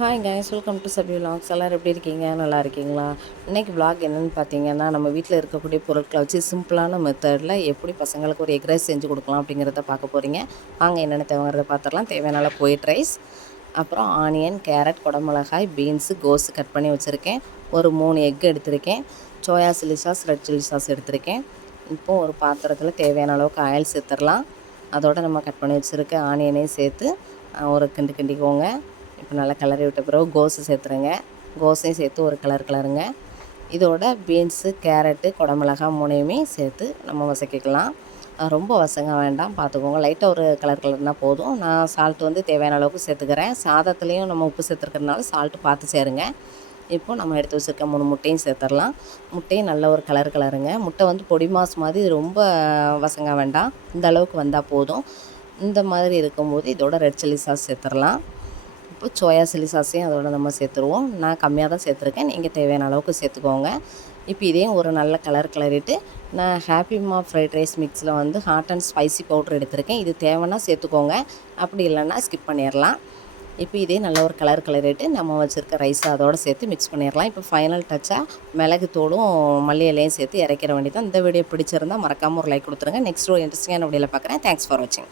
Hi guys, welcome to Sabi vlogs. எல்லோரும் எப்படி இருக்கீங்க? நல்லா இருக்கீங்களா? இன்றைக்கி விலாக் என்னென்னு பார்த்தீங்கன்னா, நம்ம வீட்டில் இருக்கக்கூடிய பொருட்களை வச்சு சிம்பிளான மெத்தடில் எப்படி பசங்களுக்கு ஒரு எக் ரைஸ் செஞ்சு கொடுக்கலாம் அப்படிங்கிறத பார்க்க போகிறீங்க. வாங்க என்னென்ன தேவைங்கிறத பார்த்துடலாம். தேவையான ஒயிட் ரைஸ், அப்புறம் ஆனியன், கேரட், குடமிளகாய், பீன்ஸு, கோஸு கட் பண்ணி வச்சுருக்கேன். ஒரு 3 எக் எடுத்திருக்கேன். Soya chilli sauce, red chilli sauce எடுத்திருக்கேன். இப்போது ஒரு பாத்திரத்தில் தேவையான அளவுக்கு ஆயில் சேர்த்துடலாம். அதோடு நம்ம கட் பண்ணி வச்சுருக்க ஆனியனையும் சேர்த்து ஒரு கிண்டிக்கோங்க. இப்போ நல்லா கிளறி விட்ட பிறகு கோஸு சேர்த்துருங்க. கோஸையும் சேர்த்து ஒரு கிளறுங்க. இதோட பீன்ஸு, கேரட்டு, குடமிளகாய் 3யுமே சேர்த்து நம்ம வதக்கிக்கலாம். ரொம்ப வதங்க வேண்டாம், பார்த்துக்கோங்க. லைட்டாக ஒரு கலர்னால் போதும். நான் சால்ட்டு வந்து தேவையான அளவுக்கு சேர்த்துக்கிறேன். சாதத்துலேயும் நம்ம உப்பு சேர்த்துருக்கிறதுனால சால்ட்டு பார்த்து சேருங்க. இப்போது நம்ம எடுத்து வச்சுருக்க 3 முட்டையும் சேர்த்துடலாம். முட்டையும் நல்ல ஒரு கிளறுங்க. முட்டை வந்து பொடி மாஸ் மாதிரி ரொம்ப வதங்க வேண்டாம், இந்த அளவுக்கு வந்தால் போதும். இந்த மாதிரி இருக்கும்போது இதோட ரெட் சில்லி சாஸ் சேர்த்துடலாம். இப்போ சோயா சில்லி சாஸையும் அதோட நம்ம சேர்த்துருவோம். நான் கம்மியாக தான் சேர்த்துருக்கேன், நீங்கள் தேவையான அளவுக்கு சேர்த்துக்கோங்க. இப்போ இதையும் ஒரு நல்ல கிளறிட்டு நான் ஹாப்பிமா ஃப்ரைட் ரைஸ் மிக்ஸில் வந்து ஹாட் அண்ட் ஸ்பைசி பவுட்ரு எடுத்திருக்கேன். இது தேவைன்னா சேர்த்துக்கோங்க, அப்படி இல்லைன்னா ஸ்கிப் பண்ணிடலாம். இப்போ இதே நல்ல ஒரு கிளறிட்டு நம்ம வச்சுருக்க ரைஸை அதோடு சேர்த்து மிக்ஸ் பண்ணிடலாம். இப்போ ஃபைனல் டச்சாக மிளகுத்தூளும் மல்லி இலையும் சேர்த்து இறக்கிற வேண்டியதான். இந்த வீடியோ பிடிச்சிருந்தால் மறக்காமல் ஒரு லைக் கொடுத்துருங்க. நெக்ஸ்ட் ஒரு இன்ட்ரெஸ்டிங்கான வீடியோவில் பார்க்குறேன். தேங்க்ஸ் ஃபார் வாட்சிங்.